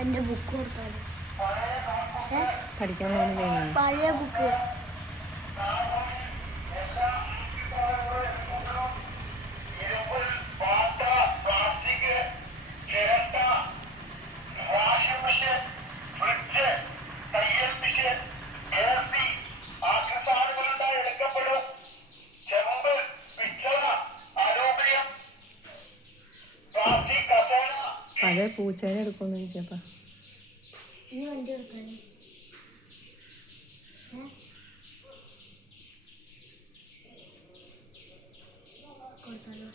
എൻ്റെ ബുക്ക് കൊടുത്താലോ? പഠിക്കാൻ പോകുന്നില്ലേ? പഴയ ബുക്ക്. പഴയ പൂച്ചേനെ എടുക്കുമെന്ന് ചോദിച്ചപ്പാ. ഈ വണ്ടി എടുക്കാനോ? കൊടുത്താലോ?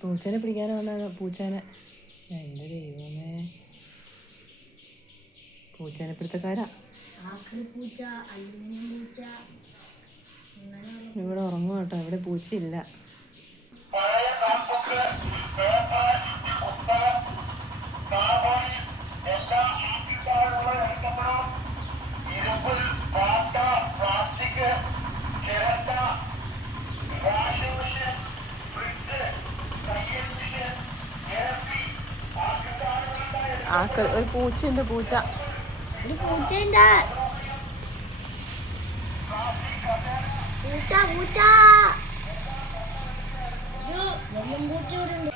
പൂച്ചേനെ പിടിക്കാനോ വന്നാ? പൂച്ചേനെ, എൻ്റെ ദൈവമേ, പൂച്ചേനെ പിടുത്തക്കാരാ. പൂച്ച, അലുമിനിയം പൂച്ച. ഇവിടെ ഉറങ്ങും കേട്ടോ, ഇവിടെ പൂച്ചയില്ല. ഒരു പൂച്ചയുണ്ട്, പൂച്ച. ഒരു പൂച്ചയുണ്ട്. പൂച്ച പൂച്ച പൂച്ച ഇവിടെ ഉണ്ട്.